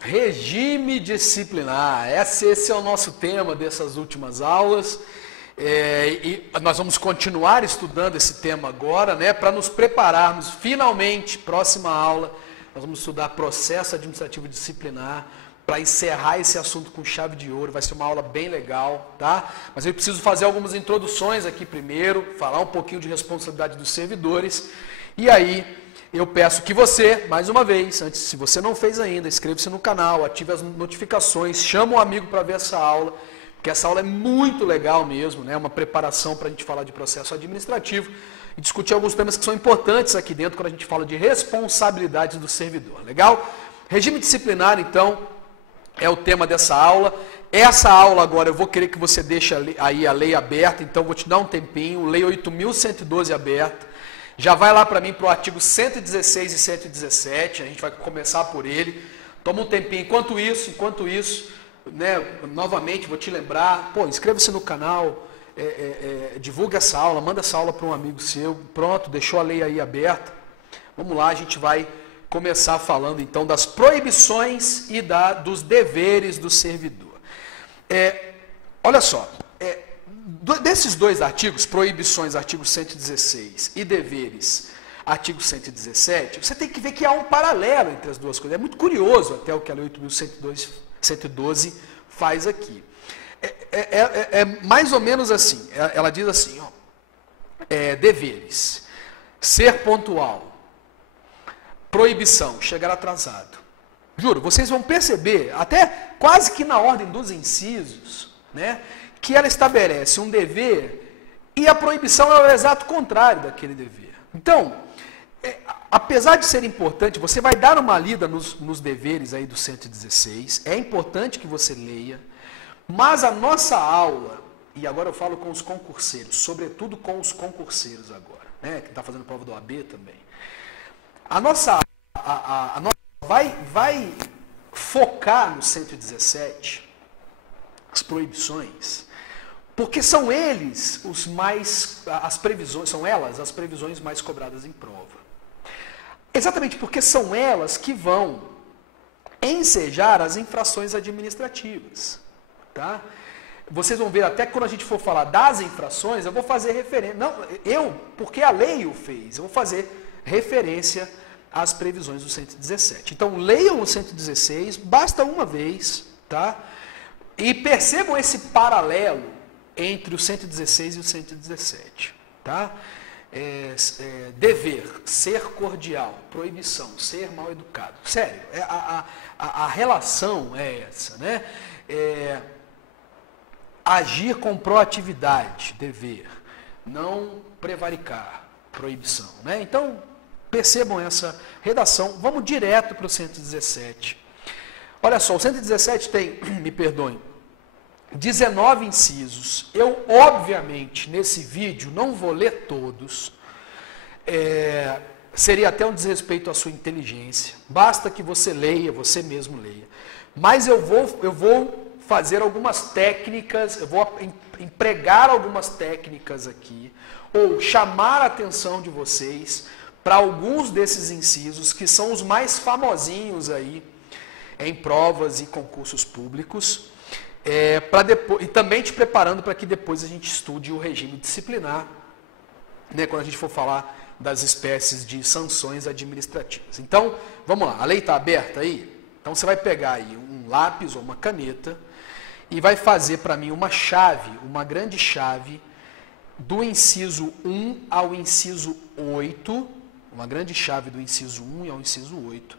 Regime disciplinar, esse é o nosso tema dessas últimas aulas, e nós vamos continuar estudando esse tema agora, né, para nos prepararmos finalmente, próxima aula, nós vamos estudar processo administrativo disciplinar, para encerrar esse assunto com chave de ouro, vai ser uma aula bem legal, tá? Mas eu preciso fazer algumas introduções aqui primeiro, falar um pouquinho de responsabilidade dos servidores, e aí eu peço que você, mais uma vez, antes, se você não fez ainda, inscreva-se no canal, ative as notificações, chama um amigo para ver essa aula, porque essa aula é muito legal mesmo, né? Uma preparação para a gente falar de processo administrativo e discutir alguns temas que são importantes aqui dentro quando a gente fala de responsabilidades do servidor, legal? Regime disciplinar, então, é o tema dessa aula. Essa aula agora eu vou querer que você deixe aí a lei aberta, então vou te dar um tempinho, lei 8.112 aberta. Já vai lá para mim para o artigo 116 e 117, a gente vai começar por ele. Toma um tempinho. Enquanto isso, né, novamente vou te lembrar, inscreva-se no canal, divulga essa aula, manda essa aula para um amigo seu. Pronto, deixou a lei aí aberta. Vamos lá, a gente vai começar falando então das proibições e dos deveres do servidor. Olha só, desses dois artigos, proibições, artigo 116, e deveres, artigo 117, você tem que ver que há um paralelo entre as duas coisas. É muito curioso até o que a Lei 8.112 faz aqui. É mais ou menos assim, ela diz assim, deveres, ser pontual, proibição, chegar atrasado. Juro, vocês vão perceber, até quase que na ordem dos incisos, né, que ela estabelece um dever e a proibição é o exato contrário daquele dever. Então, apesar de ser importante, você vai dar uma lida nos deveres aí do 116, é importante que você leia, mas a nossa aula, e agora eu falo com os concurseiros, sobretudo com os concurseiros agora, né, que está fazendo prova do OAB também, a nossa vai focar no 117, as proibições, porque são eles as previsões mais cobradas em prova. Exatamente porque são elas que vão ensejar as infrações administrativas. Tá? Vocês vão ver até que quando a gente for falar das infrações, eu vou fazer referência. Porque a lei o fez, eu vou fazer referência às previsões do 117. Então, leiam o 116, basta uma vez, tá? E percebam esse paralelo entre o 116 e o 117, tá? Dever, ser cordial, proibição, ser mal educado. Sério, a relação é essa, né? Agir com proatividade, dever, não prevaricar, proibição, né? Então, percebam essa redação. Vamos direto para o 117. Olha só, o 117 tem, me perdoem, 19 incisos. Eu, obviamente, nesse vídeo não vou ler todos. Seria até um desrespeito à sua inteligência. Basta que você leia, você mesmo leia. Mas eu vou fazer algumas técnicas, eu vou empregar algumas técnicas aqui, ou chamar a atenção de vocês para alguns desses incisos, que são os mais famosinhos aí em provas e concursos públicos, e também te preparando para que depois a gente estude o regime disciplinar, né, quando a gente for falar das espécies de sanções administrativas. Então, vamos lá, a lei está aberta aí? Então você vai pegar aí um lápis ou uma caneta e vai fazer para mim uma chave, uma grande chave, do inciso 1 ao inciso 8, uma grande chave do inciso 1 ao inciso 8,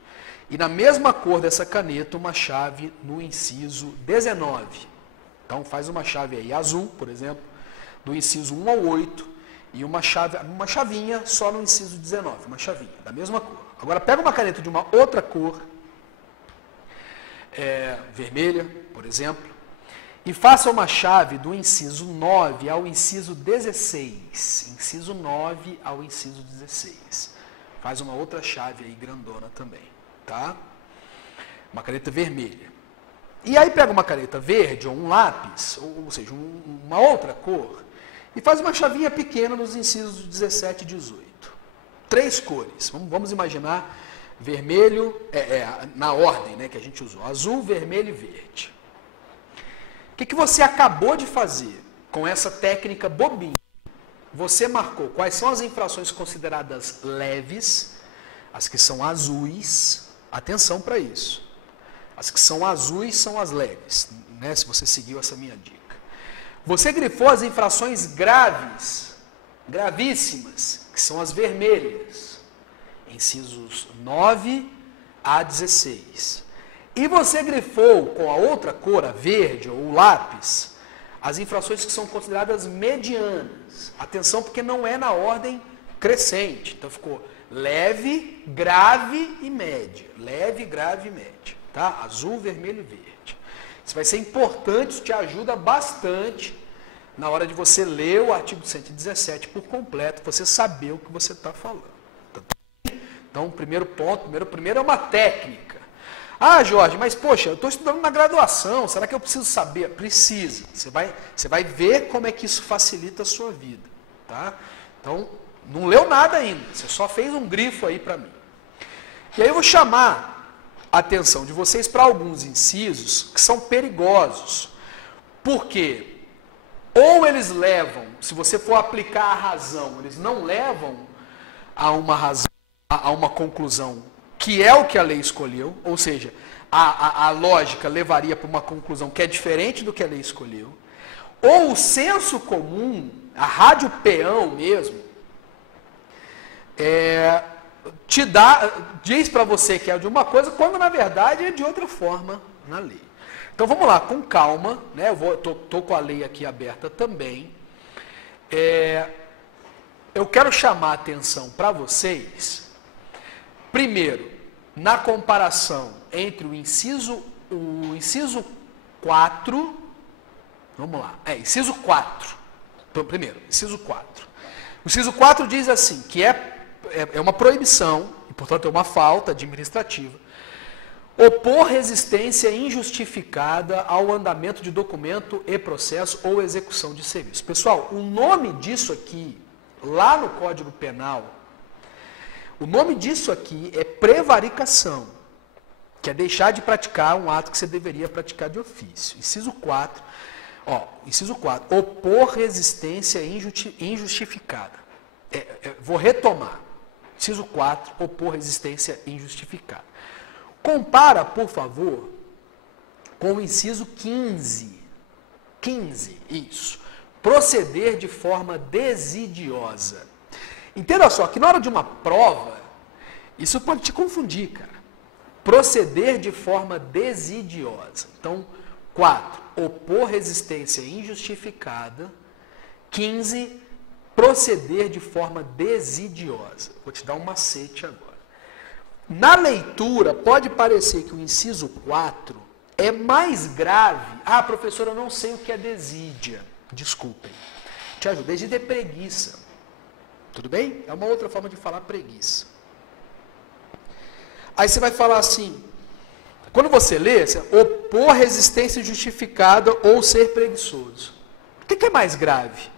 e na mesma cor dessa caneta, uma chave no inciso 19. Então faz uma chave aí azul, por exemplo, do inciso 1 ao 8, e uma chavinha só no inciso 19, uma chavinha da mesma cor. Agora pega uma caneta de uma outra cor, vermelha, por exemplo, e faça uma chave do inciso 9 ao inciso 16. Inciso 9 ao inciso 16. Faz uma outra chave aí grandona também, tá? uma caneta vermelha. E aí pega uma caneta verde ou um lápis, ou seja, uma outra cor, e faz uma chavinha pequena nos incisos 17 e 18. 3 cores. Vamos imaginar vermelho, na ordem, né, que a gente usou, azul, vermelho e verde. O que você acabou de fazer com essa técnica bobinha? Você marcou quais são as infrações consideradas leves, as que são azuis, atenção para isso. As que são azuis são as leves, né, se você seguiu essa minha dica. Você grifou as infrações graves, gravíssimas, que são as vermelhas, incisos 9 a 16. E você grifou com a outra cor, a verde ou o lápis, as infrações que são consideradas medianas. Atenção, porque não é na ordem crescente. Então ficou leve, grave e média. Leve, grave e média. Tá? Azul, vermelho e verde. Isso vai ser importante, isso te ajuda bastante na hora de você ler o artigo 117 por completo, você saber o que você está falando. Então, o primeiro ponto, primeiro é uma técnica. Ah, Jorge, mas poxa, eu estou estudando na graduação, será que eu preciso saber? Precisa. Você vai ver como é que isso facilita a sua vida. Tá? Então, não leu nada ainda, você só fez um grifo aí para mim. E aí eu vou chamar a atenção de vocês para alguns incisos que são perigosos. Porque ou eles levam, se você for aplicar a razão, eles não levam a uma razão, a uma conclusão que é o que a lei escolheu, ou seja, a lógica levaria para uma conclusão que é diferente do que a lei escolheu, ou o senso comum, a rádio peão mesmo, diz para você que é de uma coisa, quando na verdade é de outra forma na lei. Então vamos lá, com calma, né? Eu estou com a lei aqui aberta também. Eu quero chamar a atenção para vocês, primeiro, na comparação entre o inciso 4, vamos lá, inciso 4, então, primeiro, inciso 4. O inciso 4 diz assim, que é uma proibição, e portanto é uma falta administrativa, opor resistência injustificada ao andamento de documento e processo ou execução de serviço. Pessoal, o nome disso aqui, lá no Código Penal, o nome disso aqui é prevaricação, que é deixar de praticar um ato que você deveria praticar de ofício. Inciso 4, opor resistência injustificada. Vou retomar. Inciso 4, opor resistência injustificada. Compara, por favor, com o inciso 15. 15, isso. Proceder de forma desidiosa. Entenda só, que na hora de uma prova, isso pode te confundir, cara. Proceder de forma desidiosa. Então, 4, opor resistência injustificada. 15, proceder de forma desidiosa. Vou te dar um macete agora. Na leitura, pode parecer que o inciso 4 é mais grave. Ah, professor, eu não sei o que é desídia. Desculpem. Te ajuda. Desídia é preguiça. Tudo bem? É uma outra forma de falar preguiça. Aí você vai falar assim, quando você lê, opor resistência justificada ou ser preguiçoso. O que é mais grave?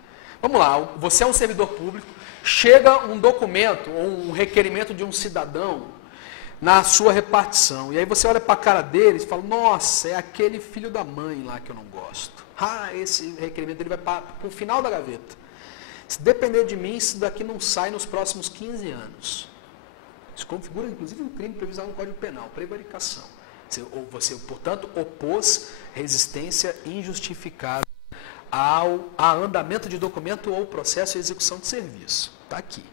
Vamos lá, você é um servidor público, chega um documento ou um requerimento de um cidadão na sua repartição. E aí você olha para a cara dele e fala, nossa, é aquele filho da mãe lá que eu não gosto. Ah, esse requerimento ele vai para o final da gaveta. Se depender de mim, isso daqui não sai nos próximos 15 anos. Isso configura, inclusive, um crime previsto no Código Penal, prevaricação. Você, portanto, opôs resistência injustificada ao andamento de documento ou processo e execução de serviço. Está aqui.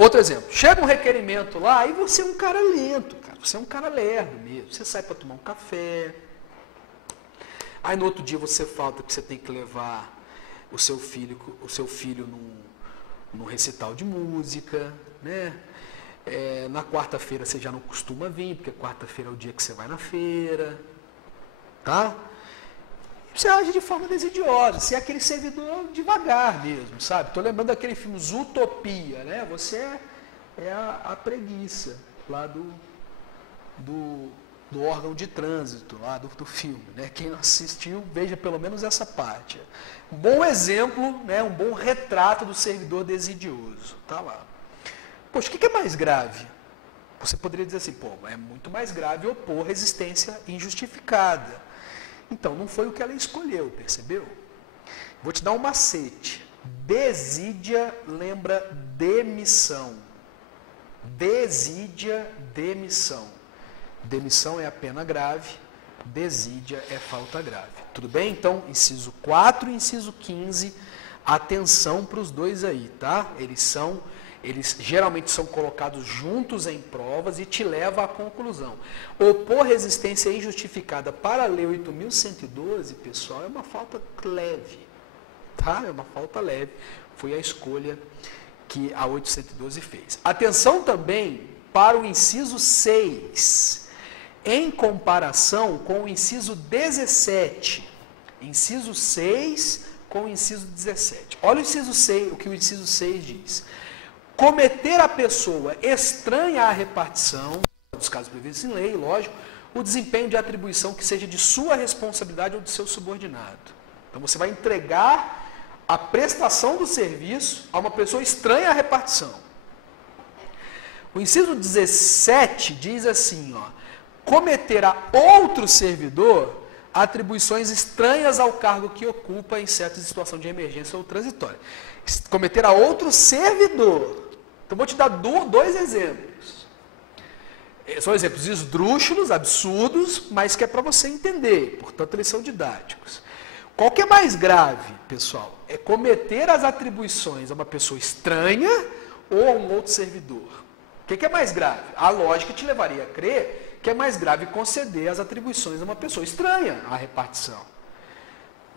Outro exemplo, chega um requerimento lá e você é um cara lento, cara. Você é um cara lerdo mesmo. Você sai para tomar um café. Aí no outro dia você falta que você tem que levar o seu filho num recital de música, né? Na quarta-feira você já não costuma vir, porque quarta-feira é o dia que você vai na feira, tá? Você age de forma desidiosa, você é aquele servidor devagar mesmo, sabe? Estou lembrando daquele filme Zootopia, né? Você é a preguiça lá do do órgão de trânsito, lá do filme. Né? Quem não assistiu, veja pelo menos essa parte. Um bom exemplo, né? Um bom retrato do servidor desidioso. Tá lá. Poxa, o que é mais grave? Você poderia dizer assim, pô, é muito mais grave opor resistência injustificada. Então, não foi o que ela escolheu, percebeu? Vou te dar um macete. Desídia lembra demissão. Desídia, demissão. Demissão é a pena grave, desídia é falta grave. Tudo bem? Então, inciso 4 e inciso 15, atenção para os dois aí, tá? Eles geralmente são colocados juntos em provas e te leva à conclusão. Opor resistência injustificada para a Lei 8.112, pessoal, é uma falta leve, tá? É uma falta leve. Foi a escolha que a 812 fez. Atenção também para o inciso 6, em comparação com o inciso 17. Inciso 6 com o inciso 17. Olha o inciso 6, o que o inciso 6 diz. Cometer a pessoa estranha à repartição, dos casos previstos em lei, lógico, o desempenho de atribuição que seja de sua responsabilidade ou de seu subordinado. Então você vai entregar a prestação do serviço a uma pessoa estranha à repartição. O inciso 17 diz assim, ó, cometer a outro servidor atribuições estranhas ao cargo que ocupa em certa situação de emergência ou transitória. Cometer a outro servidor. Então, vou te dar dois exemplos. São exemplos esdrúxulos, absurdos, mas que é para você entender. Portanto, eles são didáticos. Qual que é mais grave, pessoal? É cometer as atribuições a uma pessoa estranha ou a um outro servidor. O que é mais grave? A lógica te levaria a crer que é mais grave conceder as atribuições a uma pessoa estranha à repartição.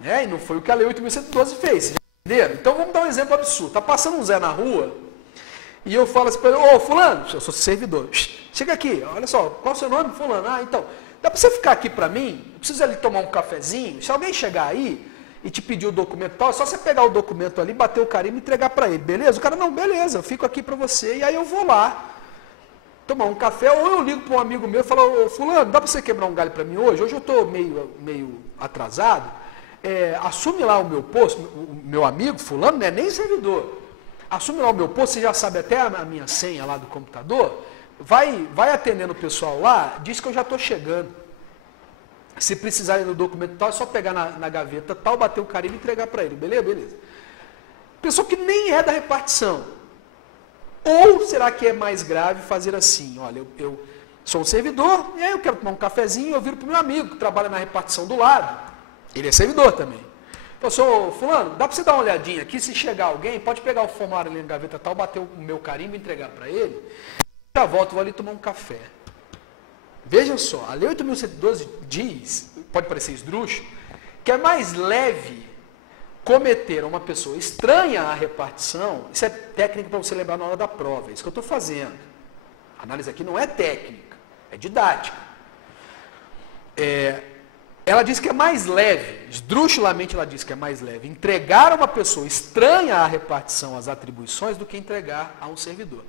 E não foi o que a Lei 8.112 fez. Vocês entenderam? Então vamos dar um exemplo absurdo. Está passando um Zé na rua e eu falo assim para ele, ô fulano, eu sou servidor, chega aqui, olha só, qual é o seu nome? Fulano. Ah, então, dá para você ficar aqui para mim? Eu preciso ali tomar um cafezinho. Se alguém chegar aí e te pedir o documento tal, é só você pegar o documento ali, bater o carimbo e entregar para ele, beleza? O cara, não, beleza, eu fico aqui para você. E aí eu vou lá tomar um café, ou eu ligo para um amigo meu e falo, ô fulano, dá para você quebrar um galho para mim hoje? Hoje eu estou meio atrasado, assume lá o meu posto, o meu amigo fulano, não é nem servidor, assume lá o meu posto, você já sabe até a minha senha lá do computador, vai atendendo o pessoal lá, diz que eu já estou chegando. Se precisarem do documento tal, é só pegar na gaveta tal, bater o carimbo e entregar para ele, beleza? Beleza. Pessoa que nem é da repartição. Ou será que é mais grave fazer assim? Olha, eu sou um servidor, e aí eu quero tomar um cafezinho, eu viro para o meu amigo que trabalha na repartição do lado. Ele é servidor também. Eu sou fulano, dá para você dar uma olhadinha aqui, se chegar alguém, pode pegar o formulário ali na gaveta tal, bater o meu carimbo e entregar para ele. Já volto, vou ali tomar um café. Veja só, a Lei 8.112 diz, pode parecer esdrúxulo, que é mais leve cometer uma pessoa estranha à repartição. Isso é técnica para você lembrar na hora da prova, é isso que eu estou fazendo. A análise aqui não é técnica, é didática. Ela diz que é mais leve, esdrúxulamente ela diz que é mais leve, entregar a uma pessoa estranha à repartição as atribuições do que entregar a um servidor.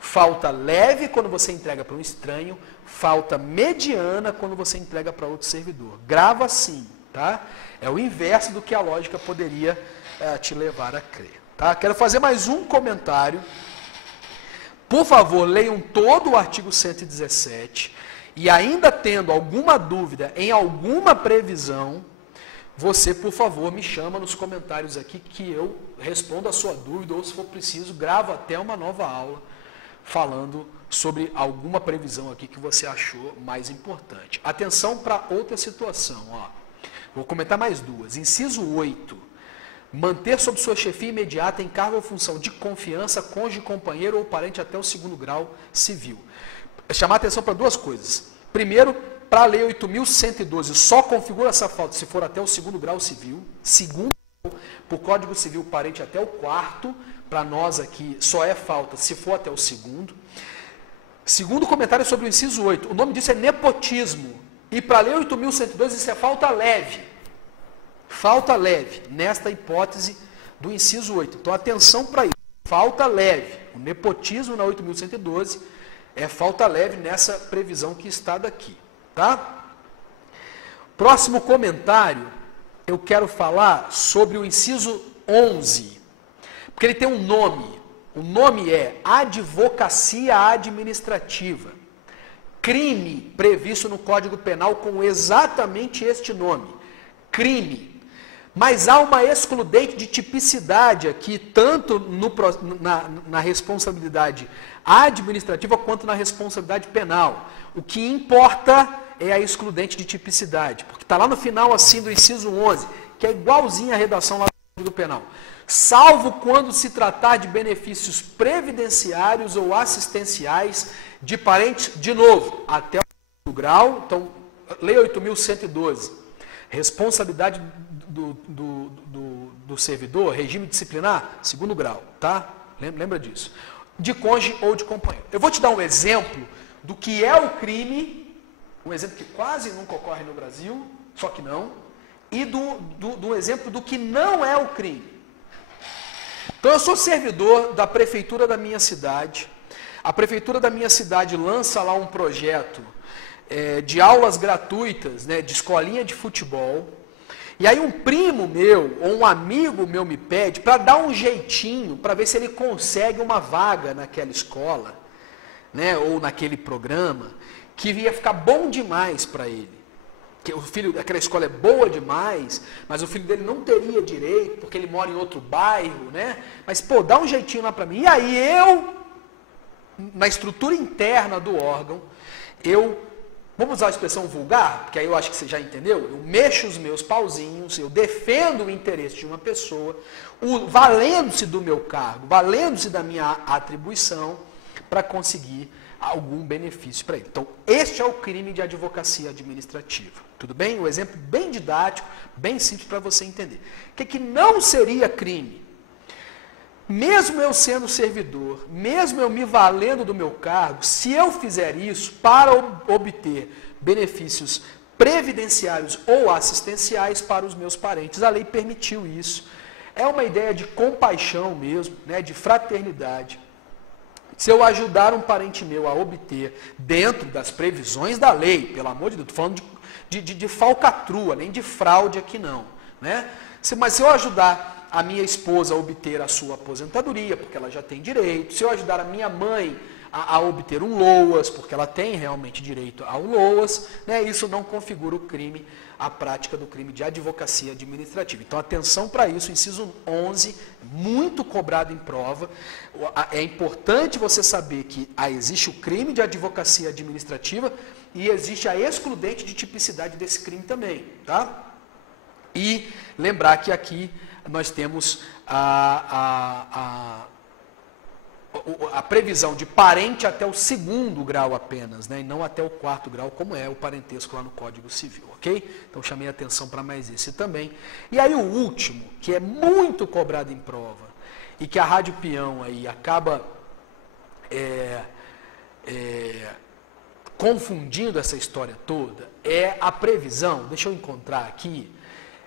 Falta leve quando você entrega para um estranho, falta mediana quando você entrega para outro servidor. Grava assim, tá? É o inverso do que a lógica poderia te levar a crer. Tá? Quero fazer mais um comentário. Por favor, leiam todo o artigo 117 e ainda tendo alguma dúvida em alguma previsão, você, por favor, me chama nos comentários aqui que eu respondo a sua dúvida ou, se for preciso, gravo até uma nova aula falando sobre alguma previsão aqui que você achou mais importante. Atenção para outra situação, ó. Vou comentar mais duas. Inciso 8. Manter sob sua chefia imediata em cargo ou função de confiança, cônjuge, companheiro ou parente até o 2º grau civil. Chamar atenção para duas coisas. Primeiro, para a Lei 8.112, só configura essa falta se for até o 2º grau civil. Segundo, para o Código Civil, parente até o 4º. Para nós aqui, só é falta se for até o 2º. Segundo comentário sobre o inciso 8. O nome disso é nepotismo. E para a Lei 8.112 isso é falta leve. Falta leve, nesta hipótese do inciso 8. Então, atenção para isso. Falta leve. O nepotismo na 8.112 É falta leve nessa previsão que está daqui, tá? Próximo comentário, eu quero falar sobre o inciso 11, porque ele tem um nome. O nome é advocacia administrativa. Crime previsto no Código Penal com exatamente este nome, crime. Mas há uma excludente de tipicidade aqui, tanto na responsabilidade administrativa quanto na responsabilidade penal. O que importa é a excludente de tipicidade, porque está lá no final assim do inciso 11, que é igualzinho à redação lá do Código Penal. Salvo quando se tratar de benefícios previdenciários ou assistenciais de parentes, de novo, até o segundo grau. Então, Lei 8.112, responsabilidade do servidor, regime disciplinar, segundo grau, tá? Lembra disso. De cônjuge ou de companheiro. Eu vou te dar um exemplo do que é o crime, um exemplo que quase nunca ocorre no Brasil, só que não, e do exemplo do que não é o crime. Então, eu sou servidor da prefeitura da minha cidade. A prefeitura da minha cidade lança lá um projeto de aulas gratuitas, né, de escolinha de futebol. E aí um primo meu ou um amigo meu me pede para dar um jeitinho, para ver se ele consegue uma vaga naquela escola, né, ou naquele programa, que ia ficar bom demais para ele. Que o filho daquela escola é boa demais, mas o filho dele não teria direito, porque ele mora em outro bairro, né? Mas, pô, dá um jeitinho lá para mim. E aí eu, na estrutura interna do órgão, vamos usar a expressão vulgar, porque aí eu acho que você já entendeu, eu mexo os meus pauzinhos, eu defendo o interesse de uma pessoa, valendo-se do meu cargo, valendo-se da minha atribuição, para conseguir algum benefício para ele. Então, este é o crime de advocacia administrativa. Tudo bem? Um exemplo bem didático, bem simples para você entender. O que não seria crime? Mesmo eu sendo servidor, mesmo eu me valendo do meu cargo, se eu fizer isso para obter benefícios previdenciários ou assistenciais para os meus parentes, a lei permitiu isso. É uma ideia de compaixão mesmo, né, de fraternidade. Se eu ajudar um parente meu a obter, dentro das previsões da lei, pelo amor de Deus, estou falando de falcatrua, nem de fraude aqui não, né? Mas se eu ajudar a minha esposa a obter a sua aposentadoria, porque ela já tem direito, se eu ajudar a minha mãe a obter um LOAS, porque ela tem realmente direito ao LOAS, né, isso não configura o crime, a prática do crime de advocacia administrativa. Então, atenção para isso, inciso 11, muito cobrado em prova. É importante você saber que existe o crime de advocacia administrativa e existe a excludente de tipicidade desse crime também, tá? E lembrar que aqui nós temos a previsão de parente até o segundo grau apenas, né, e não até o quarto grau, como é o parentesco lá no Código Civil, ok? Então, chamei a atenção para mais esse também. E aí o último, que é muito cobrado em prova, e que a Rádio Peão aí acaba confundindo essa história toda, é a previsão, deixa eu encontrar aqui,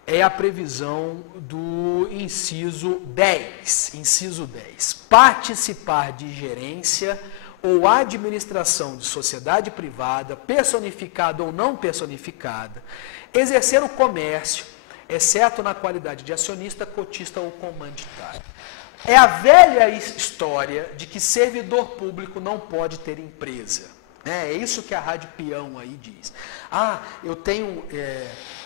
é a previsão do inciso 10. Inciso 10. Participar de gerência ou administração de sociedade privada, personificada ou não personificada, exercer o comércio, exceto na qualidade de acionista, cotista ou comanditário. É a velha história de que servidor público não pode ter empresa. É isso que a Rádio Peão aí diz.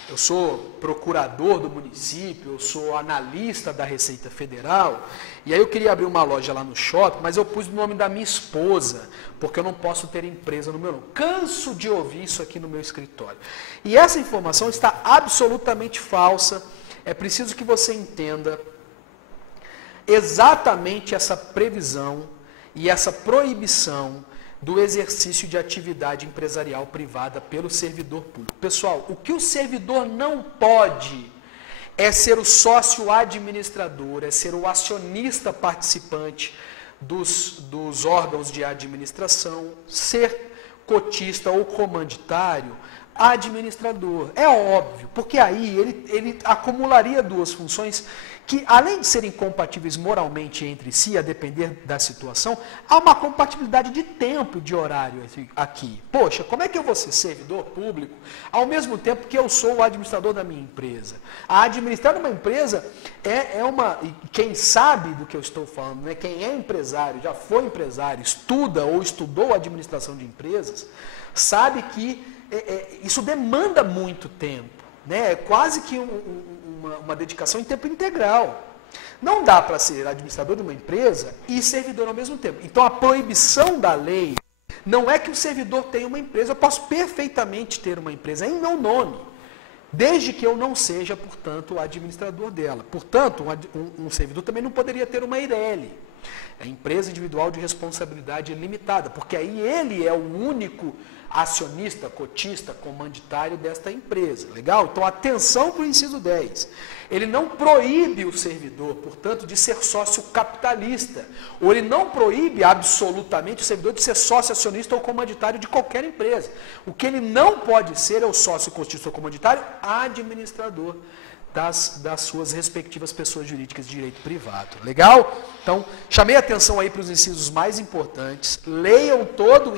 Eu sou procurador do município, eu sou analista da Receita Federal, e aí eu queria abrir uma loja lá no shopping, mas eu pus o nome da minha esposa, porque eu não posso ter empresa no meu nome. Canso de ouvir isso aqui no meu escritório. E essa informação está absolutamente falsa. É preciso que você entenda exatamente essa previsão e essa proibição do exercício de atividade empresarial privada pelo servidor público. Pessoal, o que o servidor não pode é ser o sócio administrador, é ser o acionista participante dos órgãos de administração, ser cotista ou comanditário, administrador. É óbvio, porque aí ele acumularia duas funções que, além de serem compatíveis moralmente entre si, a depender da situação, há uma compatibilidade de tempo e de horário aqui. Poxa, como é que eu vou ser servidor público ao mesmo tempo que eu sou o administrador da minha empresa? A administrar uma empresa quem sabe do que eu estou falando, né? Quem é empresário, já foi empresário, estuda ou estudou administração de empresas, sabe que isso demanda muito tempo, né? É quase que uma dedicação em tempo integral. Não dá para ser administrador de uma empresa e servidor ao mesmo tempo. Então a proibição da lei não é que o servidor tenha uma empresa. Eu posso perfeitamente ter uma empresa em meu nome, desde que eu não seja, portanto, o administrador dela. Portanto, um servidor também não poderia ter uma EIRELI, a empresa individual de responsabilidade limitada, porque aí ele é o único acionista, cotista, comanditário desta empresa. Legal? Então, atenção para o inciso 10. Ele não proíbe o servidor, portanto, de ser sócio capitalista. Ou ele não proíbe absolutamente o servidor de ser sócio acionista ou comanditário de qualquer empresa. O que ele não pode ser é o sócio constitucional comanditário administrador das suas respectivas pessoas jurídicas de direito privado. Legal? Então, chamei a atenção aí para os incisos mais importantes. Leiam todo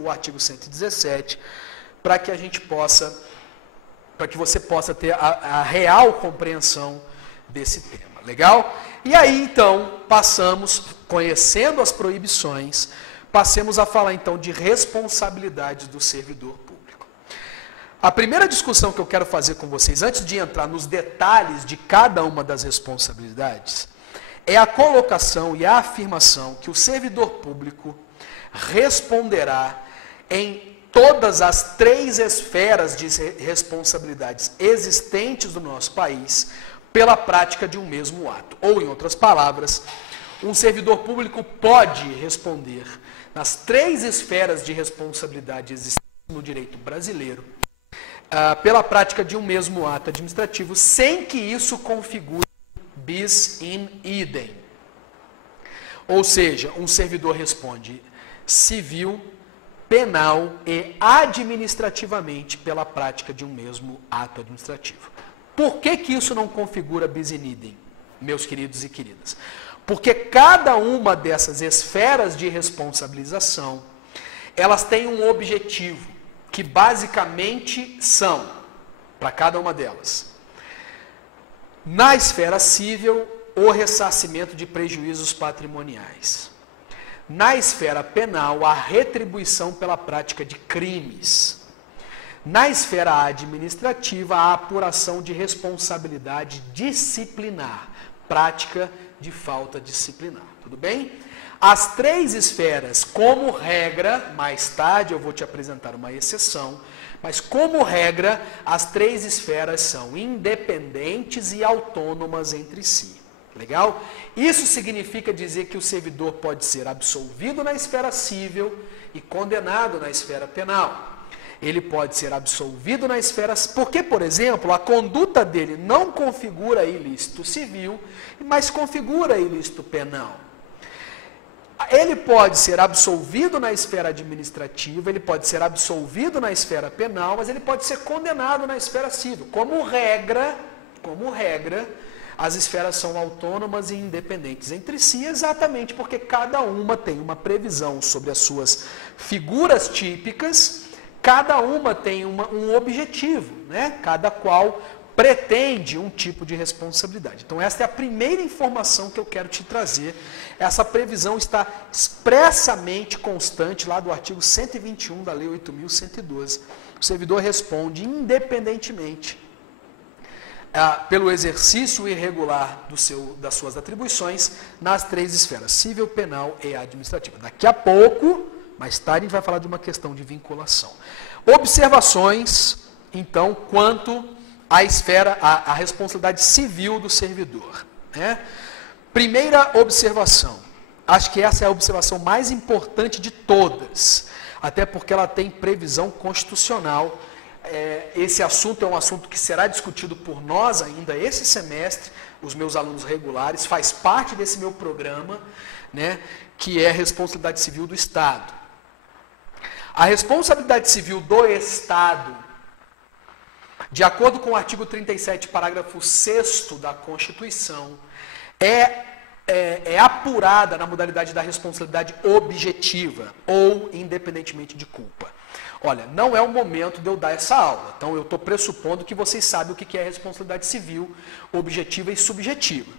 o artigo 117 para que a gente possa, para que você possa ter a real compreensão desse tema. Legal? E aí, então, passamos, conhecendo as proibições, passemos a falar, então, de responsabilidades do servidor público. A primeira discussão que eu quero fazer com vocês, antes de entrar nos detalhes de cada uma das responsabilidades, é a colocação e a afirmação que o servidor público responderá em todas as 3 esferas de responsabilidades existentes no nosso país pela prática de um mesmo ato. Ou, em outras palavras, um servidor público pode responder nas 3 esferas de responsabilidade existentes no direito brasileiro pela prática de um mesmo ato administrativo, sem que isso configure bis in idem. Ou seja, um servidor responde civil, penal e administrativamente pela prática de um mesmo ato administrativo. Por que isso não configura bis in idem, meus queridos e queridas? Porque cada uma dessas esferas de responsabilização, elas têm um objetivo, que basicamente são, para cada uma delas, na esfera civil, o ressarcimento de prejuízos patrimoniais. Na esfera penal, a retribuição pela prática de crimes. Na esfera administrativa, a apuração de responsabilidade disciplinar, prática de falta disciplinar. Tudo bem? As 3 esferas, como regra, mais tarde eu vou te apresentar uma exceção, mas como regra, as 3 esferas são independentes e autônomas entre si. Legal? Isso significa dizer que o servidor pode ser absolvido na esfera civil e condenado na esfera penal. Ele pode ser absolvido na esfera... Porque, por exemplo, a conduta dele não configura ilícito civil, mas configura ilícito penal. Ele pode ser absolvido na esfera administrativa, ele pode ser absolvido na esfera penal, mas ele pode ser condenado na esfera civil. Como regra, as esferas são autônomas e independentes entre si, exatamente porque cada uma tem uma previsão sobre as suas figuras típicas, cada uma tem um objetivo, né? Cada qual pretende um tipo de responsabilidade. Então esta é a primeira informação que eu quero te trazer. Essa previsão está expressamente constante lá do artigo 121 da Lei 8.112. O servidor responde independentemente pelo exercício irregular das suas atribuições nas 3 esferas, civil, penal e administrativa. Daqui a pouco, mais tarde, a gente vai falar de uma questão de vinculação. Observações, então, quanto à esfera, a responsabilidade civil do servidor. Né? Primeira observação, acho que essa é a observação mais importante de todas, até porque ela tem previsão constitucional. Esse assunto é um assunto que será discutido por nós ainda esse semestre, os meus alunos regulares, faz parte desse meu programa, né, que é a responsabilidade civil do Estado. A responsabilidade civil do Estado, De acordo com o artigo 37, parágrafo 6º da Constituição, é apurada na modalidade da responsabilidade objetiva ou independentemente de culpa. Olha, não é o momento de eu dar essa aula, então eu estou pressupondo que vocês sabem o que é responsabilidade civil objetiva e subjetiva.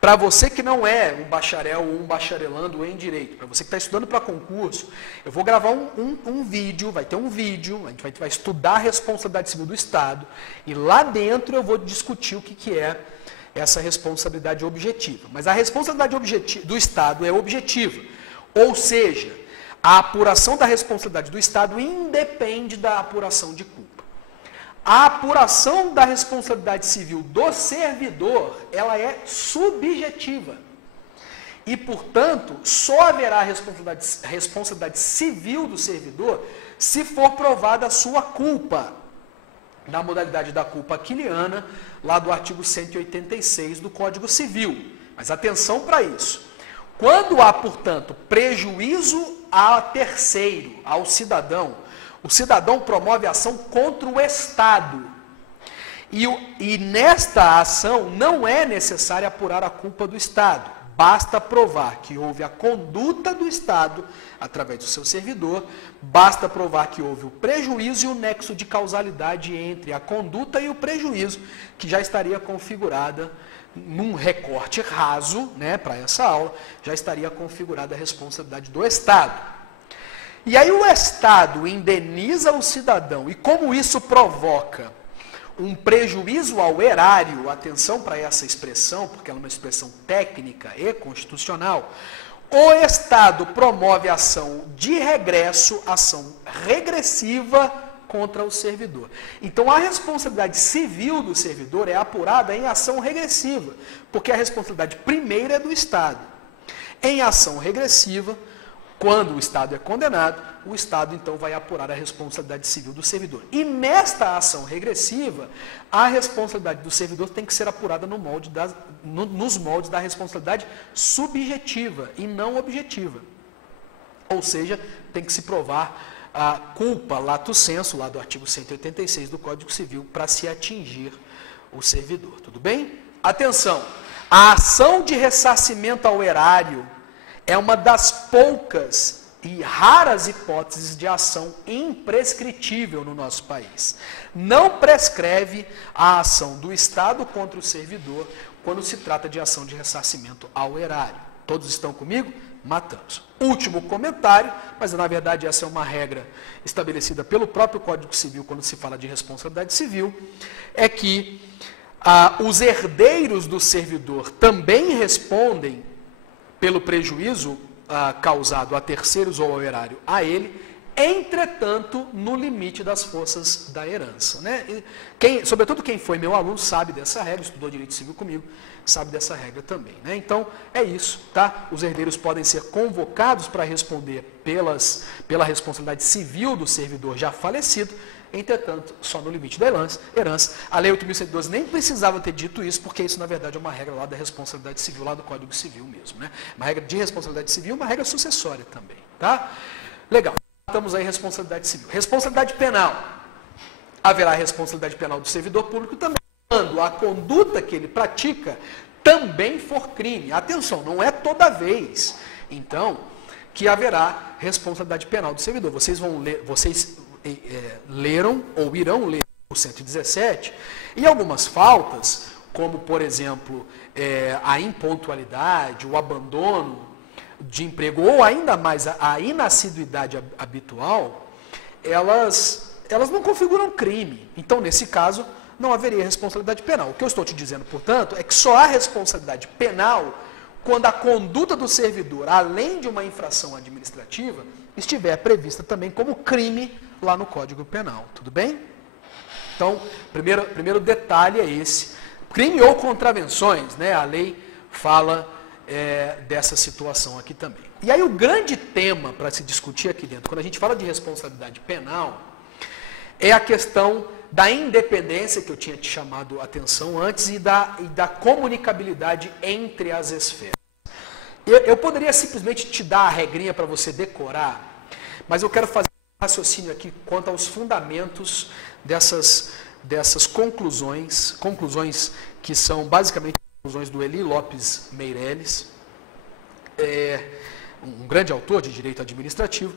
Para você que não é um bacharel ou um bacharelando em direito, para você que está estudando para concurso, eu vou gravar um vídeo, vai ter um vídeo, a gente vai estudar a responsabilidade civil do Estado, e lá dentro eu vou discutir o que é essa responsabilidade objetiva. Mas a responsabilidade do Estado é objetiva, ou seja, a apuração da responsabilidade do Estado independe da apuração de culpa. A apuração da responsabilidade civil do servidor, ela é subjetiva. E, portanto, só haverá responsabilidade civil do servidor se for provada a sua culpa, na modalidade da culpa aquiliana, lá do artigo 186 do Código Civil. Mas atenção para isso. Quando há, portanto, prejuízo a terceiro, ao cidadão, o cidadão promove ação contra o Estado. E nesta ação não é necessário apurar a culpa do Estado. Basta provar que houve a conduta do Estado através do seu servidor, basta provar que houve o prejuízo e o nexo de causalidade entre a conduta e o prejuízo, que já estaria configurada num recorte raso, né, para essa aula, já estaria configurada a responsabilidade do Estado. E aí o Estado indeniza o cidadão, e como isso provoca um prejuízo ao erário, atenção para essa expressão, porque ela é uma expressão técnica e constitucional, o Estado promove ação de regresso, ação regressiva contra o servidor. Então a responsabilidade civil do servidor é apurada em ação regressiva, porque a responsabilidade primeira é do Estado. Em ação regressiva, quando o Estado é condenado, o Estado então vai apurar a responsabilidade civil do servidor. E nesta ação regressiva, a responsabilidade do servidor tem que ser apurada nos moldes da responsabilidade subjetiva e não objetiva. Ou seja, tem que se provar a culpa lato sensu, lá do artigo 186 do Código Civil, para se atingir o servidor. Tudo bem? Atenção! A ação de ressarcimento ao erário é uma das poucas e raras hipóteses de ação imprescritível no nosso país. Não prescreve a ação do Estado contra o servidor quando se trata de ação de ressarcimento ao erário. Todos estão comigo? Matamos. Último comentário, mas na verdade essa é uma regra estabelecida pelo próprio Código Civil quando se fala de responsabilidade civil, é que os herdeiros do servidor também respondem pelo prejuízo causado a terceiros ou ao erário a ele, entretanto, no limite das forças da herança. Né? Sobretudo quem foi meu aluno sabe dessa regra, estudou direito civil comigo, sabe dessa regra também. Né? Então, é isso. Tá? Os herdeiros podem ser convocados para responder pela responsabilidade civil do servidor já falecido, entretanto, só no limite da herança. A Lei 8.112 nem precisava ter dito isso, porque isso, na verdade, é uma regra lá da responsabilidade civil, lá do Código Civil mesmo. Né? Uma regra de responsabilidade civil, uma regra sucessória também. Tá? Legal. Estamos aí em responsabilidade civil. Responsabilidade penal. Haverá responsabilidade penal do servidor público também, quando a conduta que ele pratica também for crime. Atenção, não é toda vez, então, que haverá responsabilidade penal do servidor. Vocês leram ou irão ler o 117, e algumas faltas, como, por exemplo, a impontualidade, o abandono de emprego, ou ainda mais a inassiduidade habitual, elas não configuram crime. Então, nesse caso, não haveria responsabilidade penal. O que eu estou te dizendo, portanto, é que só há responsabilidade penal quando a conduta do servidor, além de uma infração administrativa, estiver prevista também como crime lá no Código Penal. Tudo bem? Então, primeiro detalhe é esse. Crime ou contravenções, né? A lei fala dessa situação aqui também. E aí o grande tema para se discutir aqui dentro, quando a gente fala de responsabilidade penal, é a questão da independência, que eu tinha te chamado a atenção antes, e da comunicabilidade entre as esferas. Eu poderia simplesmente te dar a regrinha para você decorar, mas eu quero fazer um raciocínio aqui quanto aos fundamentos dessas conclusões que são basicamente conclusões do Eli Lopes Meireles, um grande autor de direito administrativo,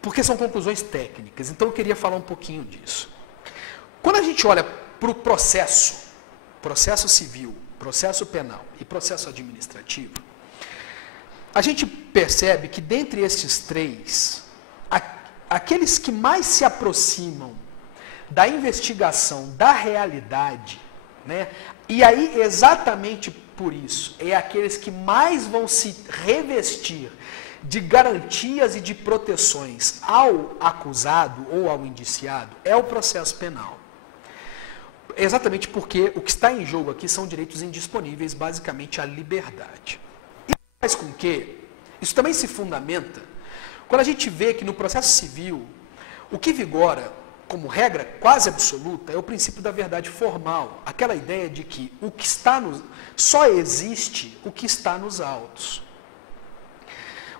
porque são conclusões técnicas. Então eu queria falar um pouquinho disso. Quando a gente olha para o processo civil, processo penal e processo administrativo, a gente percebe que dentre estes três, aqueles que mais se aproximam da investigação da realidade, né, e aí exatamente por isso, é aqueles que mais vão se revestir de garantias e de proteções ao acusado ou ao indiciado, é o processo penal. Exatamente porque o que está em jogo aqui são direitos indisponíveis, basicamente a liberdade. Isso faz com que, isso também se fundamenta, quando a gente vê que no processo civil, o que vigora como regra quase absoluta é o princípio da verdade formal, aquela ideia de que o que está só existe o que está nos autos.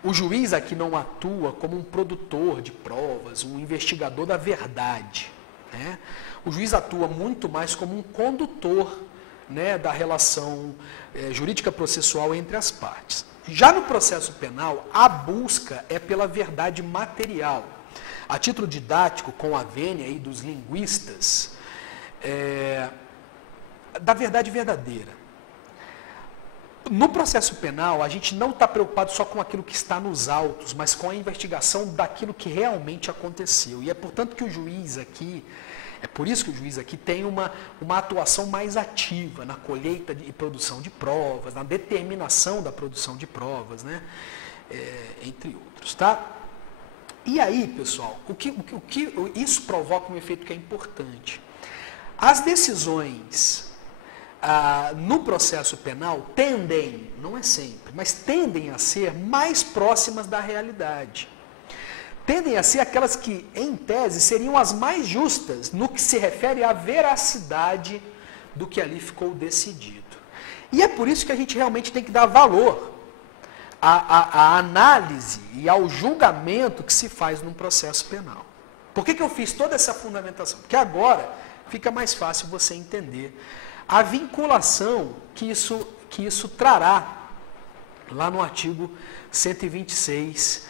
O juiz aqui não atua como um produtor de provas, um investigador da verdade, né? O juiz atua muito mais como um condutor, né, da relação jurídica processual entre as partes. Já no processo penal, a busca é pela verdade material. A título didático, com a vênia aí dos linguistas, da verdade verdadeira. No processo penal, a gente não está preocupado só com aquilo que está nos autos, mas com a investigação daquilo que realmente aconteceu. E é portanto que o juiz aqui, é por isso que o juiz aqui tem uma atuação mais ativa na colheita e produção de provas, na determinação da produção de provas, né? Entre outros, tá? E aí, pessoal, isso provoca um efeito que é importante. As decisões no processo penal tendem, não é sempre, mas tendem a ser mais próximas da realidade. Tendem a ser aquelas que, em tese, seriam as mais justas no que se refere à veracidade do que ali ficou decidido. E é por isso que a gente realmente tem que dar valor à análise e ao julgamento que se faz num processo penal. Por que eu fiz toda essa fundamentação? Porque agora fica mais fácil você entender a vinculação que isso trará lá no artigo 126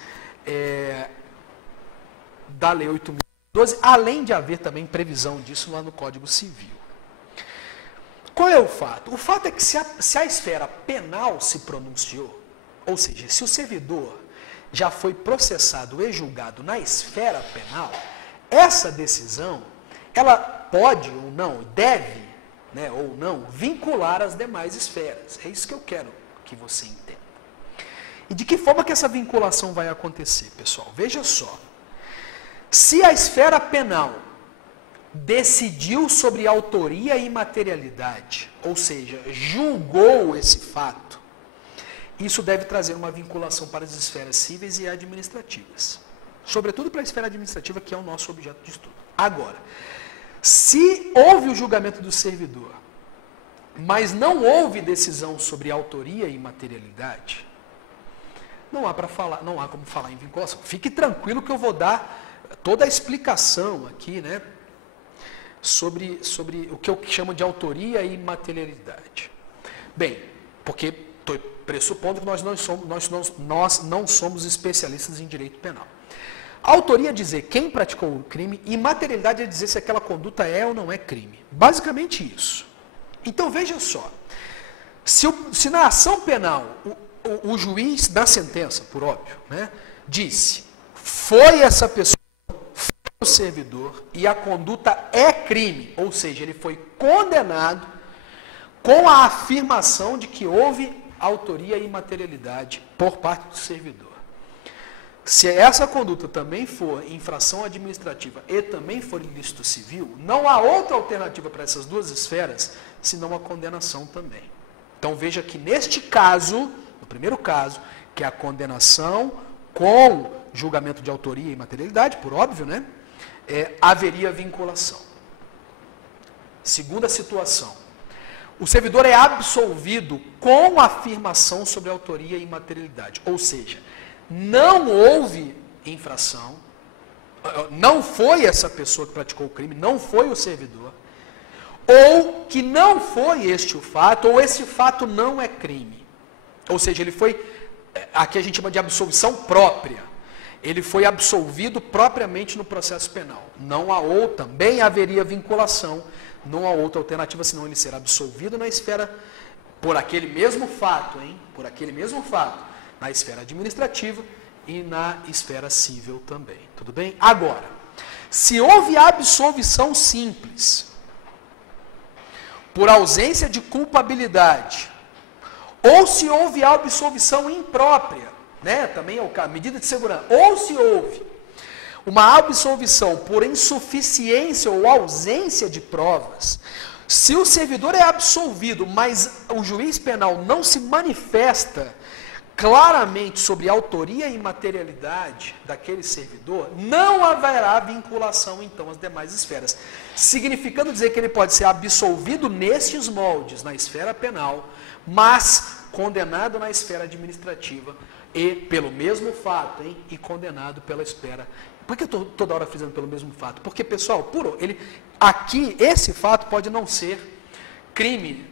da Lei 8.012, além de haver também previsão disso lá no Código Civil. Qual é o fato? O fato é que se a esfera penal se pronunciou, ou seja, se o servidor já foi processado e julgado na esfera penal, essa decisão, ela pode ou não, deve, né, ou não, vincular as demais esferas. É isso que eu quero que você entenda. E de que forma que essa vinculação vai acontecer, pessoal? Veja só. Se a esfera penal decidiu sobre autoria e materialidade, ou seja, julgou esse fato, isso deve trazer uma vinculação para as esferas cíveis e administrativas. Sobretudo para a esfera administrativa, que é o nosso objeto de estudo. Agora, se houve o julgamento do servidor, mas não houve decisão sobre autoria e materialidade, não há como falar em vinculação. Fique tranquilo que eu vou dar toda a explicação aqui, né, sobre o que eu chamo de autoria e materialidade. Bem, porque estou pressupondo que nós não somos especialistas em direito penal. A autoria é dizer quem praticou o crime e materialidade é dizer se aquela conduta é ou não é crime. Basicamente isso. Então veja só, se na ação penal o juiz da sentença, por óbvio, né, disse, foi essa pessoa, foi o servidor e a conduta é crime, ou seja, ele foi condenado com a afirmação de que houve autoria e materialidade por parte do servidor. Se essa conduta também for infração administrativa e também for ilícito civil, não há outra alternativa para essas duas esferas, senão a condenação também. Então veja que neste caso, no primeiro caso, que é a condenação com julgamento de autoria e materialidade, por óbvio, né, haveria vinculação. Segunda situação. O servidor é absolvido com afirmação sobre autoria e materialidade, ou seja, não houve infração, não foi essa pessoa que praticou o crime, não foi o servidor, ou que não foi este o fato, ou esse fato não é crime. Ou seja, ele foi, aqui a gente chama de absolvição própria. Ele foi absolvido propriamente no processo penal. Não há ou também haveria vinculação, não há outra alternativa senão ele ser absolvido na esfera, por aquele mesmo fato, por aquele mesmo fato, na esfera administrativa e na esfera civil também. Tudo bem? Agora, se houve absolvição simples, por ausência de culpabilidade, ou se houve absolvição imprópria, também é o caso, medida de segurança, ou se houve uma absolvição por insuficiência ou ausência de provas, se o servidor é absolvido, mas o juiz penal não se manifesta claramente sobre a autoria e materialidade daquele servidor, não haverá vinculação então às demais esferas, significando dizer que ele pode ser absolvido nestes moldes na esfera penal, mas condenado na esfera administrativa e pelo mesmo fato, e condenado pela esfera. Por que eu estou toda hora frisando pelo mesmo fato? Porque, pessoal, aqui, esse fato pode não ser crime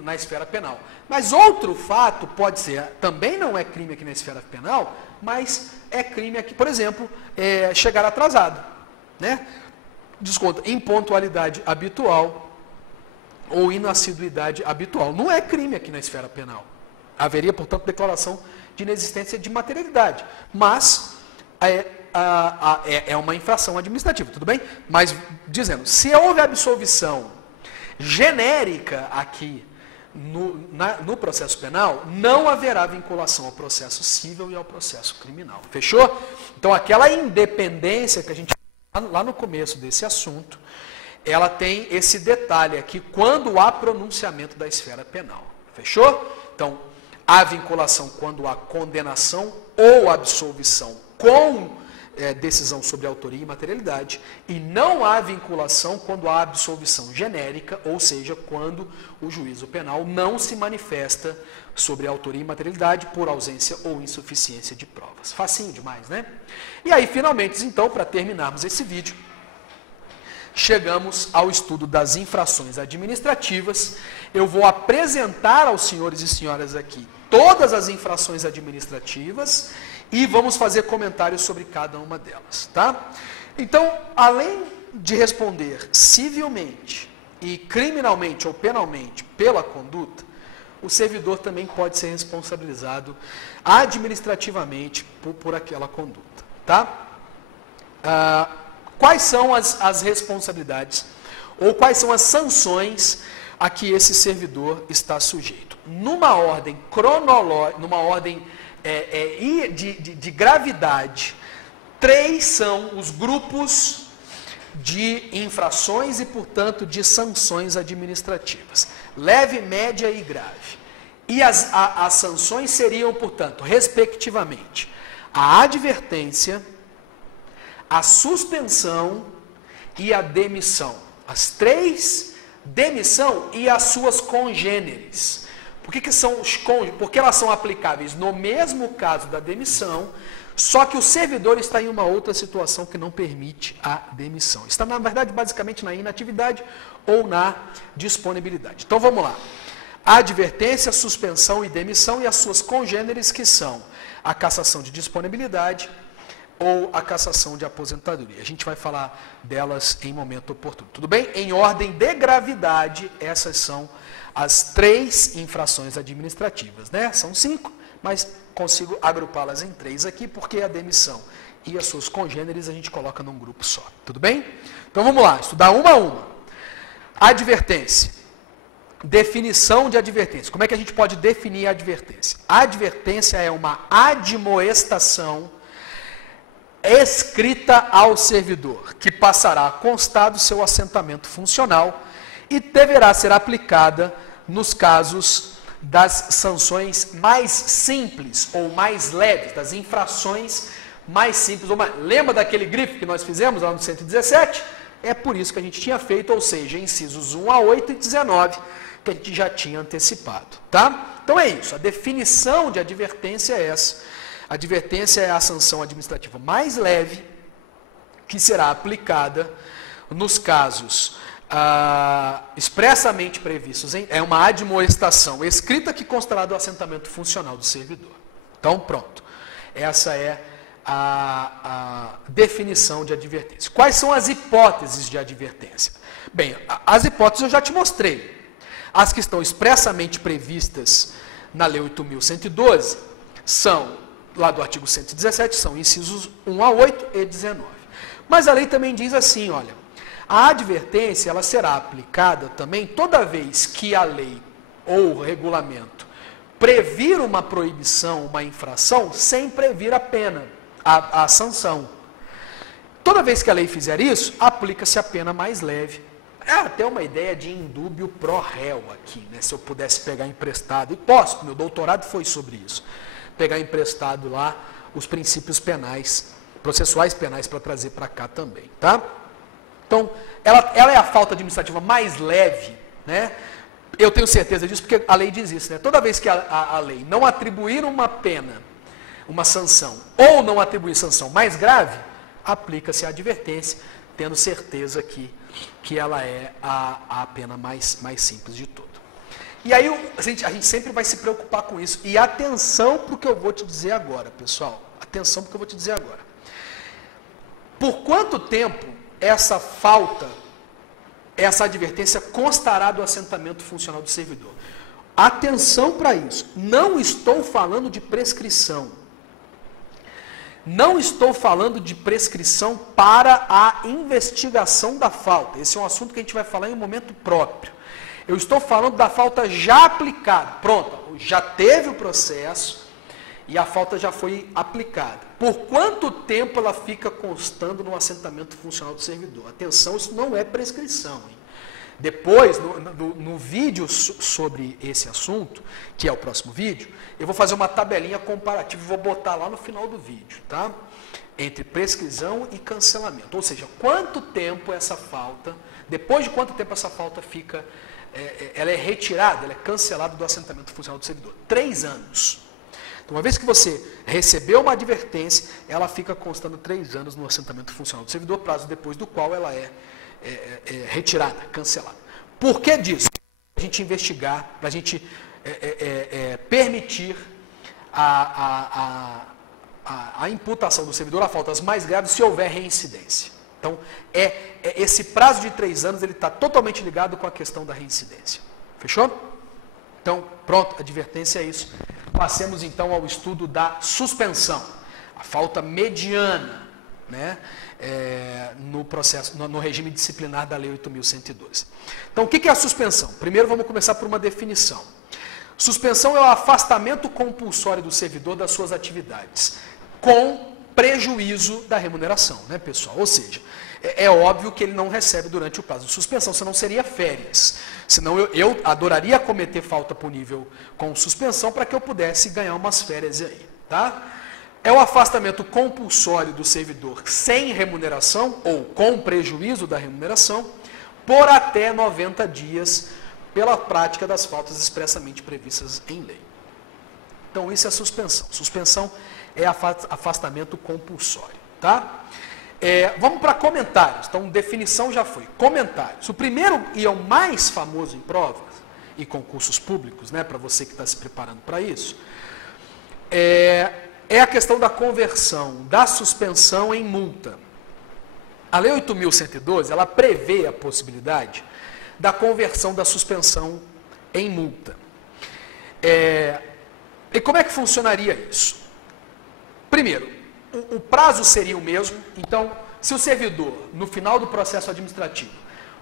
na esfera penal. Mas outro fato pode ser, também não é crime aqui na esfera penal, mas é crime aqui, por exemplo, chegar atrasado. Desconto, impontualidade habitual ou inassiduidade habitual. Não é crime aqui na esfera penal. Haveria, portanto, declaração de inexistência de materialidade. Mas é uma infração administrativa, tudo bem? Mas, dizendo, se houve absolvição genérica aqui no processo penal, não haverá vinculação ao processo civil e ao processo criminal. Fechou? Então, aquela independência que a gente lá no começo desse assunto, ela tem esse detalhe aqui, quando há pronunciamento da esfera penal. Fechou? Então, há vinculação quando há condenação ou absolvição com decisão sobre autoria e materialidade, e não há vinculação quando há absolvição genérica, ou seja, quando o juízo penal não se manifesta sobre a autoria e materialidade por ausência ou insuficiência de provas. Facinho demais, né? E aí, finalmente, então, para terminarmos esse vídeo, chegamos ao estudo das infrações administrativas. Eu vou apresentar aos senhores e senhoras aqui todas as infrações administrativas e vamos fazer comentários sobre cada uma delas, tá? Então, além de responder civilmente e criminalmente ou penalmente pela conduta, o servidor também pode ser responsabilizado administrativamente por aquela conduta, tá? Quais são as responsabilidades ou quais são as sanções a que esse servidor está sujeito? Numa ordem cronológica, numa ordem de gravidade, 3 são os grupos de infrações e, portanto, de sanções administrativas. Leve, média e grave. E as sanções seriam, portanto, respectivamente, a advertência, a suspensão e a demissão. As 3, demissão e as suas congêneres. Por que são os cônjuges? Porque elas são aplicáveis no mesmo caso da demissão, só que o servidor está em uma outra situação que não permite a demissão. Está, na verdade, basicamente na inatividade ou na disponibilidade. Então, vamos lá. Advertência, suspensão e demissão e as suas congêneres, que são a cassação de disponibilidade ou a cassação de aposentadoria. A gente vai falar delas em momento oportuno. Tudo bem? Em ordem de gravidade, essas são as 3 infrações administrativas, né? São 5, mas consigo agrupá-las em 3 aqui, porque a demissão e as suas congêneres a gente coloca num grupo só. Tudo bem? Então vamos lá, estudar uma a uma. Advertência. Definição de advertência. Como é que a gente pode definir a advertência? A advertência é uma admoestação escrita ao servidor, que passará a constar do seu assentamento funcional e deverá ser aplicada nos casos das sanções mais simples ou mais leves, das infrações mais simples ou mais... Lembra daquele grifo que nós fizemos lá no 117? É por isso que a gente tinha feito, ou seja, incisos 1 a 8 e 19, que a gente já tinha antecipado, tá? Então é isso, a definição de advertência é essa. A advertência é a sanção administrativa mais leve que será aplicada nos casos expressamente previstos é uma admoestação escrita que constará do assentamento funcional do servidor. Então, pronto. Essa é a definição de advertência. Quais são as hipóteses de advertência? Bem, as hipóteses eu já te mostrei. As que estão expressamente previstas na Lei 8.112 são, lá do artigo 117, são incisos 1 a 8 e 19. Mas a lei também diz assim, olha, a advertência ela será aplicada também toda vez que a lei ou o regulamento previr uma proibição, uma infração, sem previr a pena, a sanção. Toda vez que a lei fizer isso, aplica-se a pena mais leve. É até uma ideia de indúbio pro réu aqui, né? Se eu pudesse pegar emprestado, e posso, meu doutorado foi sobre isso, pegar emprestado lá os princípios penais, processuais penais para trazer para cá também, tá? Então, ela é a falta administrativa mais leve, né? Eu tenho certeza disso porque a lei diz isso, né? Toda vez que a lei não atribuir uma pena, uma sanção, ou não atribuir sanção mais grave, aplica-se a advertência, tendo certeza que ela é a pena mais simples de tudo. E aí a gente sempre vai se preocupar com isso. E atenção para o que eu vou te dizer agora, pessoal. Atenção para o que eu vou te dizer agora. Por quanto tempo essa falta, essa advertência constará do assentamento funcional do servidor? Atenção para isso. Não estou falando de prescrição. Não estou falando de prescrição para a investigação da falta. Esse é um assunto que a gente vai falar em um momento próprio. Eu estou falando da falta já aplicada. Pronto, já teve o processo e a falta já foi aplicada. Por quanto tempo ela fica constando no assentamento funcional do servidor? Atenção, isso não é prescrição, hein? Depois, no vídeo sobre esse assunto, que é o próximo vídeo, eu vou fazer uma tabelinha comparativa e vou botar lá no final do vídeo, tá? Entre prescrição e cancelamento. Ou seja, quanto tempo essa falta, depois de quanto tempo essa falta fica, ela é retirada, ela é cancelada do assentamento funcional do servidor? 3 anos. Então, uma vez que você recebeu uma advertência, ela fica constando 3 anos no assentamento funcional do servidor, prazo depois do qual ela é retirada, cancelada. Por que disso? Para a gente investigar, para a gente permitir a imputação do servidor a faltas mais graves se houver reincidência. Então, esse prazo de 3 anos ele está totalmente ligado com a questão da reincidência. Fechou? Então, pronto, advertência é isso. Passemos então ao estudo da suspensão, a falta mediana, né? No processo, no regime disciplinar da Lei 8.112. Então, o que é a suspensão? Primeiro, vamos começar por uma definição. Suspensão é o afastamento compulsório do servidor das suas atividades, com prejuízo da remuneração, né, pessoal? Ou seja, é óbvio que ele não recebe durante o prazo de suspensão, senão seria férias. Senão eu adoraria cometer falta punível com suspensão para que eu pudesse ganhar umas férias aí, tá? É o afastamento compulsório do servidor sem remuneração ou com prejuízo da remuneração por até 90 dias pela prática das faltas expressamente previstas em lei. Então, isso é suspensão. Suspensão é afastamento compulsório, tá? Vamos para comentários. Então, definição já foi. Comentários. O primeiro e é o mais famoso em provas e concursos públicos, né, para você que está se preparando para isso, é a questão da conversão da suspensão em multa. A Lei 8.112, ela prevê a possibilidade da conversão da suspensão em multa. E como é que funcionaria isso? Primeiro, o prazo seria o mesmo. Então, se o servidor, no final do processo administrativo,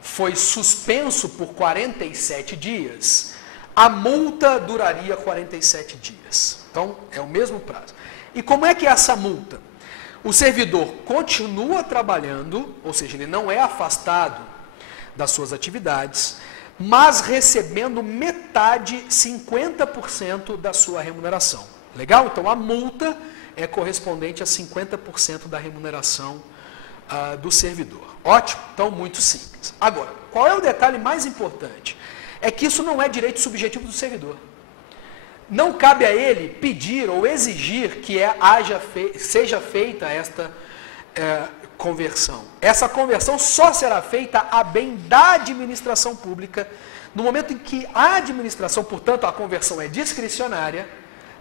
foi suspenso por 47 dias, a multa duraria 47 dias. Então, é o mesmo prazo. E como é que é essa multa? O servidor continua trabalhando, ou seja, ele não é afastado das suas atividades, mas recebendo metade, 50% da sua remuneração. Legal? Então, a multa é correspondente a 50% da remuneração do servidor. Ótimo? Então, muito simples. Agora, qual é o detalhe mais importante? É que isso não é direito subjetivo do servidor. Não cabe a ele pedir ou exigir que seja feita esta conversão. Essa conversão só será feita a bem da administração pública no momento em que a administração, portanto, a conversão é discricionária,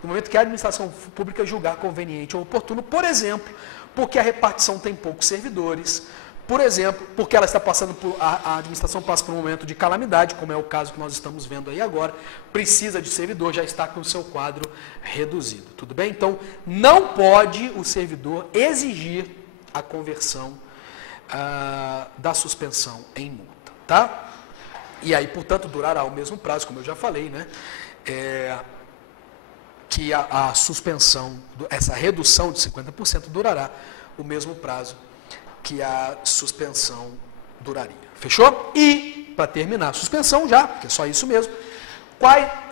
no momento que a administração pública julgar conveniente ou oportuno, por exemplo, porque a repartição tem poucos servidores, por exemplo, porque ela está passando por, a administração passa por um momento de calamidade, como é o caso que nós estamos vendo aí agora, precisa de servidor, já está com o seu quadro reduzido, tudo bem? Então, não pode o servidor exigir a conversão da suspensão em multa, tá? E aí, portanto, durará o mesmo prazo, como eu já falei, né? Que a suspensão, essa redução de 50% durará o mesmo prazo que a suspensão duraria. Fechou? E, para terminar a suspensão já, porque é só isso mesmo,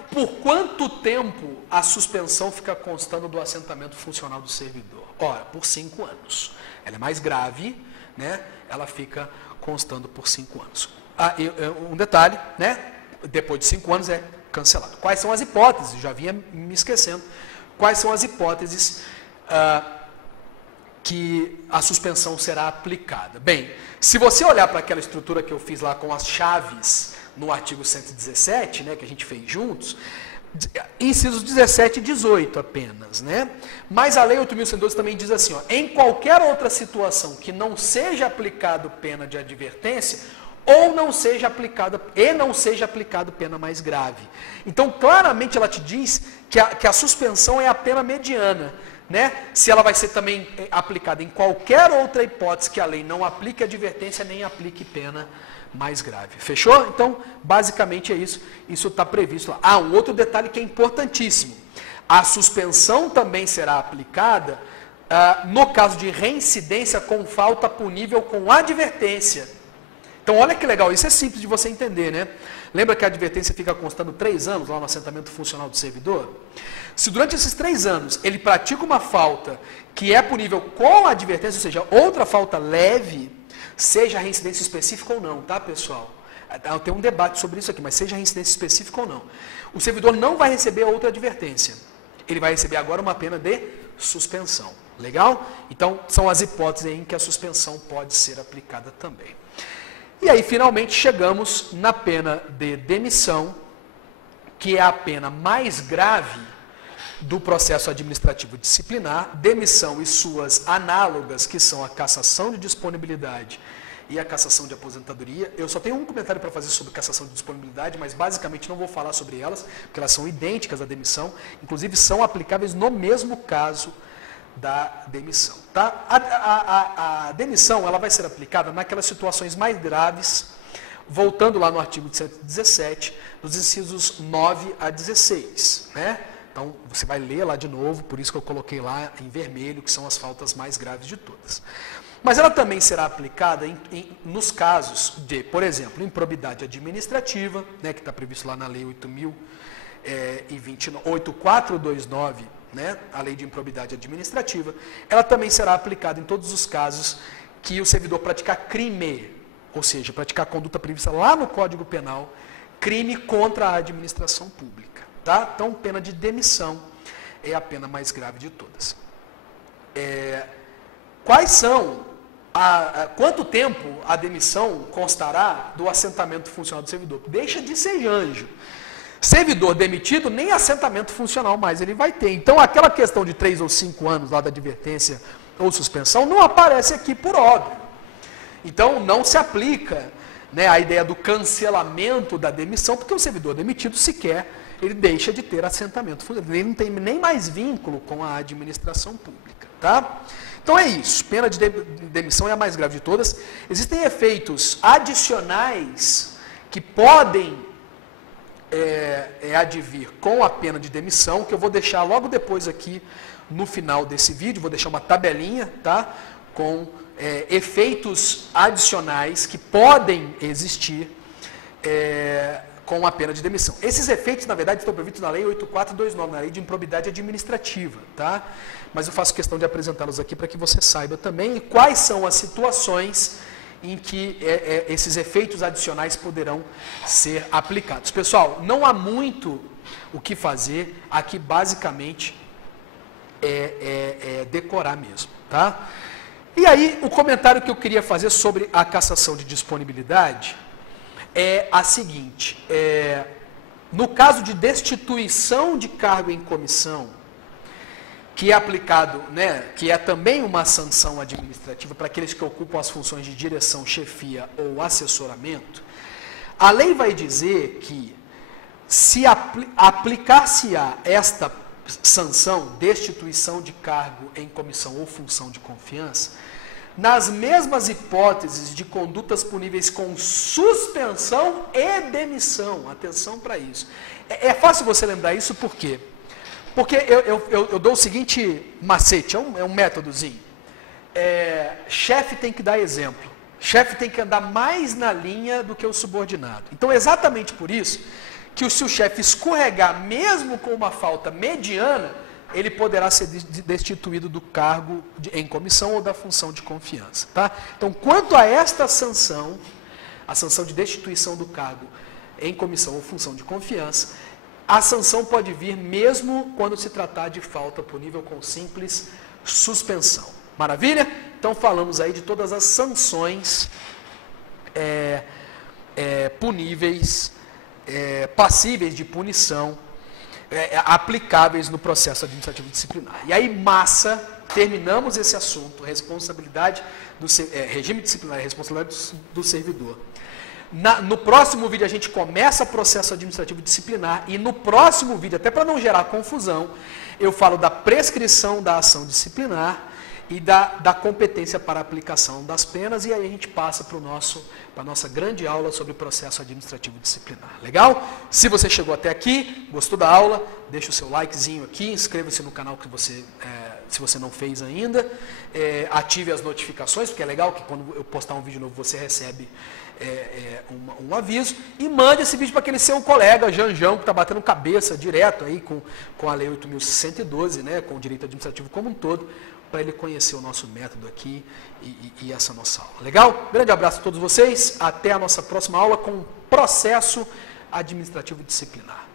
por quanto tempo a suspensão fica constando do assentamento funcional do servidor? Ora, por 5 anos. Ela é mais grave, né? Ela fica constando por 5 anos. Um detalhe, né? Depois de 5 anos é cancelado. Quais são as hipóteses? Já vinha me esquecendo. Quais são as hipóteses que a suspensão será aplicada? Bem, se você olhar para aquela estrutura que eu fiz lá com as chaves no artigo 117, né, que a gente fez juntos, incisos 17 e 18 apenas, né? Mas a lei 8.112 também diz assim, ó, em qualquer outra situação que não seja aplicado pena de advertência, ou não seja aplicado pena mais grave. Então, claramente ela te diz que a suspensão é a pena mediana, né? Se ela vai ser também aplicada em qualquer outra hipótese que a lei não aplique advertência, nem aplique pena mais grave. Fechou? Então, basicamente é isso. Isso está previsto lá. Um outro detalhe que é importantíssimo. A suspensão também será aplicada no caso de reincidência com falta punível com advertência. Então, olha que legal, isso é simples de você entender, né? Lembra que a advertência fica constando 3 anos lá no assentamento funcional do servidor? Se durante esses 3 anos ele pratica uma falta que é punível com a advertência, ou seja, outra falta leve, seja reincidência específica ou não, tá, pessoal? Tem um debate sobre isso aqui, mas seja reincidência específica ou não. O servidor não vai receber outra advertência. Ele vai receber agora uma pena de suspensão. Legal? Então, são as hipóteses em que a suspensão pode ser aplicada também. E aí, finalmente, chegamos na pena de demissão, que é a pena mais grave do processo administrativo disciplinar, demissão e suas análogas, que são a cassação de disponibilidade e a cassação de aposentadoria. Eu só tenho um comentário para fazer sobre cassação de disponibilidade, mas basicamente não vou falar sobre elas, porque elas são idênticas à demissão, inclusive são aplicáveis no mesmo caso da demissão. Tá? A demissão ela vai ser aplicada naquelas situações mais graves, voltando lá no artigo 117, dos incisos 9 a 16. Né? Então, você vai ler lá de novo, por isso que eu coloquei lá em vermelho, que são as faltas mais graves de todas. Mas ela também será aplicada nos casos de, por exemplo, improbidade administrativa, né, que está previsto lá na Lei 8.429, né, a Lei de Improbidade Administrativa. Ela também será aplicada em todos os casos que o servidor praticar crime, ou seja, praticar conduta prevista lá no Código Penal, crime contra a administração pública. Tá? Então, pena de demissão é a pena mais grave de todas. Quais são, quanto tempo a demissão constará do assentamento funcional do servidor? Deixa de ser anjo. Servidor demitido, nem assentamento funcional mais ele vai ter. Então, aquela questão de 3 ou 5 anos lá da advertência ou suspensão não aparece aqui por óbvio. Então, não se aplica, né, a ideia do cancelamento da demissão, porque o servidor demitido sequer ele deixa de ter assentamento funcional. Ele não tem nem mais vínculo com a administração pública. Tá? Então é isso. Pena de demissão é a mais grave de todas. Existem efeitos adicionais que podem advir com a pena de demissão, que eu vou deixar logo depois aqui no final desse vídeo, vou deixar uma tabelinha, tá? Com efeitos adicionais que podem existir com a pena de demissão. Esses efeitos, na verdade, estão previstos na Lei 8.429, na Lei de Improbidade Administrativa, tá? Mas eu faço questão de apresentá-los aqui para que você saiba também quais são as situações em que esses efeitos adicionais poderão ser aplicados. Pessoal, não há muito o que fazer, aqui basicamente decorar mesmo, tá? E aí, o comentário que eu queria fazer sobre a cassação de disponibilidade é a seguinte, no caso de destituição de cargo em comissão, que é aplicado, né, que é também uma sanção administrativa para aqueles que ocupam as funções de direção, chefia ou assessoramento, a lei vai dizer que se aplicar-se-á esta sanção, destituição de cargo em comissão ou função de confiança, nas mesmas hipóteses de condutas puníveis com suspensão e demissão. Atenção para isso. É fácil você lembrar isso por quê? Porque eu dou o seguinte macete, é um métodozinho. Chefe tem que dar exemplo. Chefe tem que andar mais na linha do que o subordinado. Então, exatamente por isso, que se o chefe escorregar, mesmo com uma falta mediana, ele poderá ser destituído do cargo em comissão ou da função de confiança. Tá? Então, quanto a esta sanção, a sanção de destituição do cargo em comissão ou função de confiança, a sanção pode vir mesmo quando se tratar de falta punível com simples suspensão. Maravilha? Então, falamos aí de todas as sanções puníveis, passíveis de punição, aplicáveis no processo administrativo disciplinar. E aí, terminamos esse assunto, responsabilidade regime disciplinar e responsabilidade do servidor. No próximo vídeo a gente começa o processo administrativo disciplinar e no próximo vídeo, até para não gerar confusão, eu falo da prescrição da ação disciplinar e da competência para a aplicação das penas, e aí a gente passa para a nossa grande aula sobre processo administrativo disciplinar. Legal? Se você chegou até aqui, gostou da aula, deixa o seu likezinho aqui, inscreva-se no canal se você não fez ainda, ative as notificações, porque é legal que quando eu postar um vídeo novo você recebe um aviso, e mande esse vídeo para aquele seu colega, Janjão, que está batendo cabeça direto aí com a Lei 8.112, né, com o direito administrativo como um todo, para ele conhecer o nosso método aqui e essa nossa aula. Legal? Grande abraço a todos vocês. Até a nossa próxima aula com processo administrativo disciplinar.